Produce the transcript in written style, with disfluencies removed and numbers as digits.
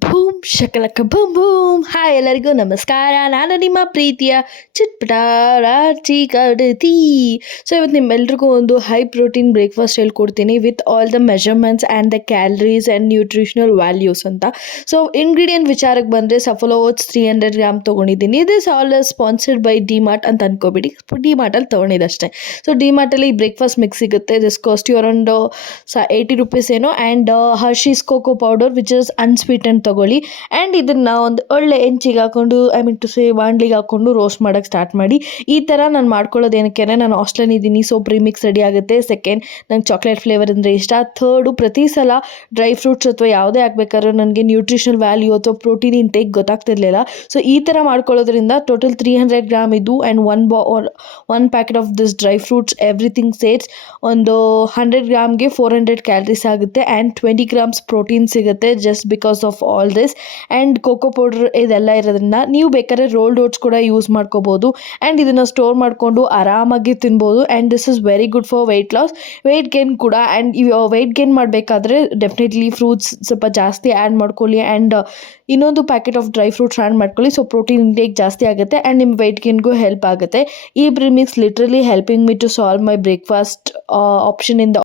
ಭೂಮ್ Shakalaka ಭೂಮ್ ಭೂಮ್. Hi ಎಲ್ಲರಿಗೂ ನಮಸ್ಕಾರ. ನಾನು ನಿಮ್ಮ ಪ್ರೀತಿಯ ಚಿಟ್ಪಟ ರಾಚಿ ಕಡತಿ. ಸೊ ಇವತ್ತು ನಿಮ್ಮೆಲ್ರಿಗೂ ಒಂದು ಹೈ ಪ್ರೋಟೀನ್ ಬ್ರೇಕ್ಫಾಸ್ಟ್ ಹೇಳ್ಕೊಡ್ತೀನಿ with all the measurements and the calories and nutritional values ಅಂತ. ಸೊ ಇಂಗ್ರೀಡಿಯೆಂಟ್ ವಿಚಾರಕ್ಕೆ ಬಂದರೆ ಸಫೋಲಾ ಓಟ್ಸ್ 300 ಗ್ರಾಮ್ ತೊಗೊಂಡಿದ್ದೀನಿ. This all sponsored by DMart ಅಂತ ಅನ್ಕೋಬೇಡಿ, ಡಿಮಾರ್ಟಲ್ಲಿ ತೊಗೊಂಡಿದ್ದಷ್ಟೇ. ಸೊ ಡಿಮಾರ್ಟಲ್ಲಿ ಬ್ರೇಕ್ಫಾಸ್ಟ್ ಮಿಕ್ಸ್ ಸಿಗುತ್ತೆ. This cost you around 80 rupees ಏನೋ. And Hershey's cocoa powder which is unsweetened ತಗೊಳ್ಳಿ. ಆ್ಯಂಡ್ ಇದನ್ನು ಒಂದು ಒಳ್ಳೆ ಹೆಂಚಿಗೆ ಹಾಕೊಂಡು ಬಾಣಲಿಗೆ ಹಾಕ್ಕೊಂಡು ರೋಸ್ಟ್ ಮಾಡೋಕ್ಕೆ ಸ್ಟಾರ್ಟ್ ಮಾಡಿ. ಈ ಥರ ನಾನು ಮಾಡ್ಕೊಳ್ಳೋದು ಏನಕ್ಕೆ, ನಾನು ಹಾಸ್ಟೆಲ್ ಇದ್ದೀನಿ, ಸೊ ಪ್ರೀಮಿಕ್ಸ್ ರೆಡಿ ಆಗುತ್ತೆ. ಸೆಕೆಂಡ್, ನಂಗೆ ಚಾಕ್ಲೇಟ್ ಫ್ಲೇವರ್ ಅಂದರೆ ಇಷ್ಟ. ಥರ್ಡು, ಪ್ರತಿ ಸಲ ಡ್ರೈ ಫ್ರೂಟ್ಸ್ ಅಥವಾ ಯಾವುದೇ ಹಾಕ್ಬೇಕಾದ್ರೂ ನನಗೆ ನ್ಯೂಟ್ರಿಷನಲ್ ವ್ಯಾಲ್ಯೂ ಅಥವಾ ಪ್ರೋಟೀನ್ ಇಂಟೇಕ್ ಗೊತ್ತಾಗ್ತಿರ್ಲಿಲ್ಲ. ಸೊ ಈ ಥರ ಮಾಡ್ಕೊಳ್ಳೋದ್ರಿಂದ ಟೋಟಲ್ 300 ಗ್ರಾಮ್ ಇದು and one packet of this dry fruits everything sets ಒಂದು 100 ಗ್ರಾಮ್ಗೆ 400 ಕ್ಯಾಲರೀಸ್ ಆಗುತ್ತೆ ಆ್ಯಂಡ್ 20 ಗ್ರಾಮ್ಸ್ ಪ್ರೋಟೀನ್ ಸಿಗುತ್ತೆ just because of all this. And cocoa powder ಇದೆಲ್ಲ ಇರೋದ್ರಿಂದ ನೀವು ಬೇಕಾದ್ರೆ ರೋಲ್ಡ್ ಓಟ್ಸ್ ಕೂಡ ಯೂಸ್ ಮಾಡ್ಕೋಬೋದು. ಆ್ಯಂಡ್ ಇದನ್ನು ಸ್ಟೋರ್ ಮಾಡಿಕೊಂಡು ಆರಾಮಾಗಿ ತಿನ್ಬೋದು. And this is very good for weight loss, weight gain ಕೂಡ. ಆ್ಯಂಡ್ ವೆಯ್ಟ್ ಗೇನ್ ಮಾಡಬೇಕಾದ್ರೆ ಡೆಫಿನೆಟ್ಲಿ ಫ್ರೂಟ್ಸ್ ಸ್ವಲ್ಪ ಜಾಸ್ತಿ ಆ್ಯಡ್ ಮಾಡ್ಕೊಳ್ಳಿ. ಆ್ಯಂಡ್ ಇನ್ನೊಂದು packet of dry fruits add ಮಾಡ್ಕೊಳ್ಳಿ. ಸೊ ಪ್ರೋಟೀನ್ ಇಂಟೇಕ್ ಜಾಸ್ತಿ ಆಗುತ್ತೆ ಆ್ಯಂಡ್ ನಿಮ್ಮ ವೆಯ್ಟ್ ಗೇನ್ಗೂ ಹೆಲ್ಪ್ ಆಗುತ್ತೆ. ಈ premix literally helping me to solve my breakfast option in the